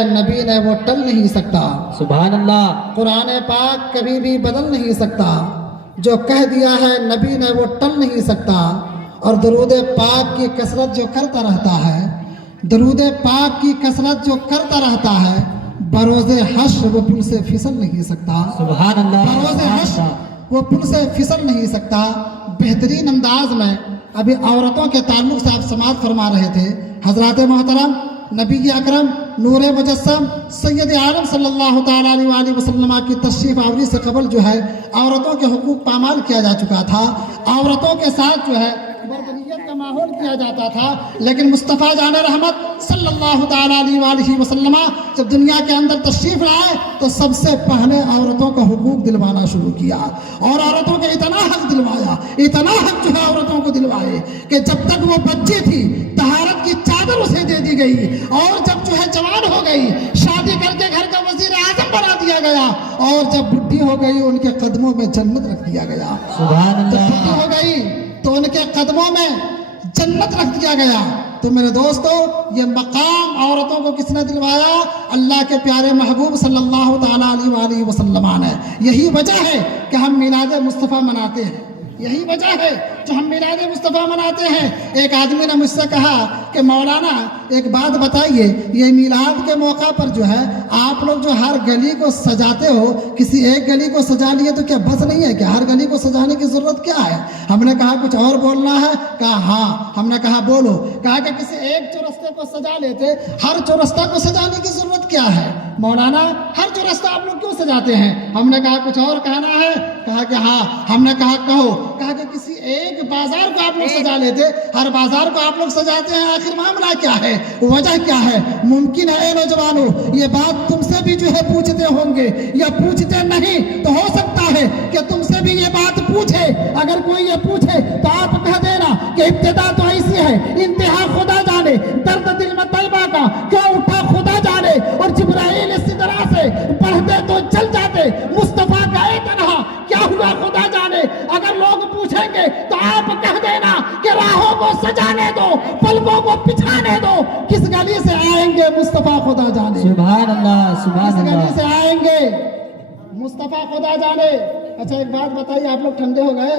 نبی نے وہ ٹل نہیں سکتا۔ سبحان اللہ۔ قرآن پاک کبھی بھی بدل نہیں سکتا، جو کہہ دیا ہے نبی نے وہ ٹل نہیں سکتا۔ اور درود پاک کی کثرت جو کرتا رہتا ہے، درود پاک کی کثرت جو کرتا رہتا ہے، بروز حشر وہ پل سے پھسل نہیں سکتا۔ سبحان اللہ۔ بروز حشر وہ پل سے پھسل نہیں سکتا۔ بہترین انداز میں ابھی عورتوں کے تعلق سے آپ سماعت فرما رہے تھے۔ حضرات محترم نبی اکرم نور مجسم سید عالم صلی اللہ تعالیٰ علیہ وآلہ وسلم کی تشریف آوری سے قبل جو ہے عورتوں کے حقوق پامال کیا جا چکا تھا، عورتوں کے ساتھ جو ہے بربریت کا ماحول کیا جاتا تھا، لیکن مصطفیٰ جان رحمت صلی اللہ تعالیٰ علیہ وآلہ وسلم جب دنیا کے اندر تشریف لائے تو سب سے پہلے عورتوں کا حقوق دلوانا شروع کیا، اور عورتوں کو اتنا حق دلوایا، اتنا حق جو ہے عورتوں کو دلوائے کہ جب تک وہ بچی تھی طہارت کی چادر اسے دے دی گئی، اور جب جو ہے جوان ہو گئی شادی کر کے گھر کا وزیر اعظم بنا دیا گیا، اور جب بڈھی ہو گئی ان کے قدموں میں جنت رکھ دیا گیا۔ سبحان جب اللہ۔ بڈھی ہو گئی تو ان کے قدموں میں جنت رکھ دیا گیا۔ تو میرے دوستو یہ مقام عورتوں کو کس نے دلوایا؟ اللہ کے پیارے محبوب صلی اللہ تعالیٰ علیہ وآلہ وسلم نے۔ یہی وجہ ہے کہ ہم میلاد مصطفیٰ مناتے ہیں، یہی وجہ ہے جو ہم میلاد مصطفیٰ مناتے ہیں۔ ایک آدمی نے مجھ سے کہا کہ مولانا ایک بات بتائیے، یہ میلاد کے موقع پر جو ہے آپ لوگ جو ہر گلی کو سجاتے ہو، کسی ایک گلی کو سجا لیے تو کیا بس نہیں ہے کہ ہر گلی کو سجانے کی ضرورت کیا ہے؟ ہم نے کہا کچھ اور بولنا ہے؟ کہا ہاں۔ ہم نے کہا بولو۔ کہا کہ کسی ایک چورستے کو سجا لیتے، ہر چورستہ کو سجانے کی ضرورت کیا ہے مولانا؟ ہر چورستہ آپ لوگ کیوں سجاتے ہیں؟ ہم نے کہا کچھ اور کہنا ہے؟ کہا کہ ہاں۔ ہم نے کہا کہو۔ کہا کہ کسی ایک بازار کو آپ لوگ سجا لیتے، ہر بازار کو آپ لوگ سجاتے ہیں، آخر معاملہ کیا ہے؟ وجہ کیا ہے؟ ممکن ہے اے نوجوانوں یہ بات تم سے بھی جو ہے پوچھتے ہوں گے، یا پوچھتے نہیں تو ہو سکتا ہے کہ تم سے بھی یہ بات پوچھے۔ اگر کوئی یہ پوچھے تو آپ کہہ دینا کہ ابتدا تو ایسی ہے، انتہا خدا جانے، درد دل میں طیبہ کا کیوں اٹھا خدا جانے، اور جبرائیل اس طرح سے پڑھتے تو چل جاتے، مصطفیٰ کا اے تنہا کیا ہوا خدا جانے۔ اگر لوگ پوچھیں گے تو آپ کہہ دینا کہ راہوں کو سجانے دو، پلکوں کو بچھانے دو، کس گلی سے آئیں گے مصطفیٰ خدا جانے، سبحان اللہ۔ کس سبحان گلی اللہ۔ سے آئیں گے مصطفیٰ خدا جانے۔ اچھا ایک بات بتائیے، آپ لوگ ٹھنڈے ہو گئے؟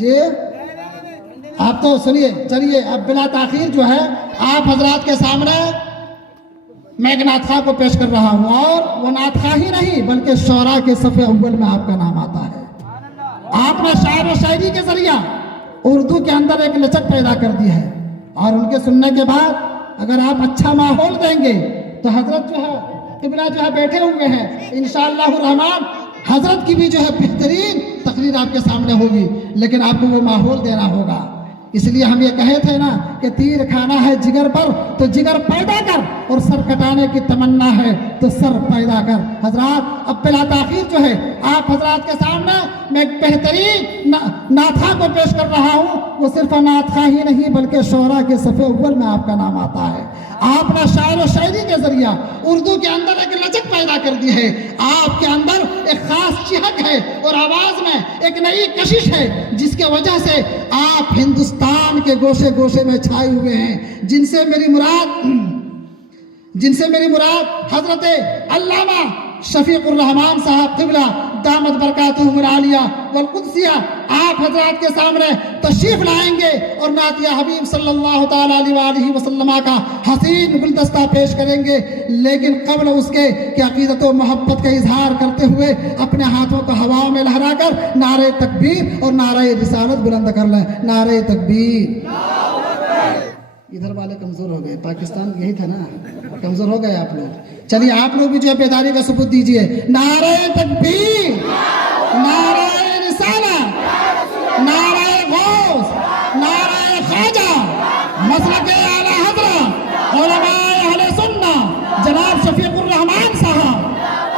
جی آپ تو سنیے، چلیے اب بلا تاخیر جو ہے آپ حضرات کے سامنے میں ایک نعت خواہ کو پیش کر رہا ہوں، اور وہ نعت خواہ ہی نہیں بلکہ شعراء کے صف اول میں آپ کا نام آتا ہے۔ آپ نے شاعر و شاعری کے ذریعہ اردو کے اندر ایک لچک پیدا کر دی ہے، اور ان کے سننے کے بعد اگر آپ اچھا ماحول دیں گے تو حضرت جو ہے قبلہ جو ہے بیٹھے ہوئے ہیں، انشاءاللہ الرحمن حضرت کی بھی جو ہے بہترین تقریر آپ کے سامنے ہوگی، لیکن آپ کو وہ ماحول دینا ہوگا۔ اس لیے ہم یہ کہے تھے نا کہ تیر کھانا ہے جگر پر تو جگر پیدا کر، اور سر کٹانے کی تمنا ہے تو سر پیدا کر۔ حضرات اب بلا تاخیر جو ہے آپ حضرات کے سامنے میں ایک بہترین نعت خواہ کو پیش کر رہا ہوں، وہ صرف نعت خواہ ہی نہیں بلکہ شعراء کے صف اول میں آپ کا نام آتا ہے۔ آپ نے شاعر و شاعری کے ذریعہ اردو کے اندر ایک لچک پیدا کر دی ہے، آپ کے اندر ایک خاص چہک ہے، اور آواز میں ایک نئی کشش ہے، جس کی وجہ سے آپ ہندوستان کے گوشے گوشے میں چھائے ہوئے ہیں، جن سے میری مراد حضرت علامہ شفیق الرحمان صاحب قبلہ دامت برکاتہم العالیہ والقدسیہ آپ حضرات کے سامنے تشریف لائیں گے، اور نعت حبیب صلی اللہ تعالیٰ علیہ وآلہ وسلم کا حسین گلدستہ پیش کریں گے۔ لیکن قبل اس کے کہ عقیدت و محبت کا اظہار کرتے ہوئے اپنے ہاتھوں کو ہوا میں لہرا کر نعرہ تکبیر اور نعرہ رسالت بلند کر لیں۔ نعرہ تکبیر۔ ادھر والے کمزور ہو گئے، پاکستان یہی تھا نا، کمزور ہو گئے آپ لوگ۔ چلیے آپ لوگ بھی جو ہے بیداری کا ثبوت دیجئے۔ نعرہ تکبیر، نعرہ رسالت، نعرہ غوث، نعرہ خواجہ، مسلک اعلی حضرت علماء اہل سنہ جناب شفیق الرحمان صاحب۔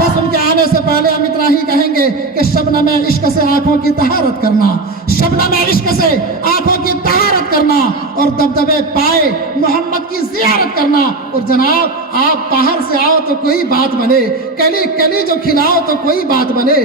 بس ان کے آنے سے پہلے ہم اتنا ہی کہیں گے کہ شبنم عشق سے آنکھوں کی طہارت کرنا، شبنم عشق سے آنکھوں کی طہارت کرنا، اور دبدبے پائے محمد کی زیارت کرنا۔ اور جناب آپ باہر سے آؤ تو کوئی بات بنے، کلی کلی جو کھلاؤ تو کوئی بات بنے،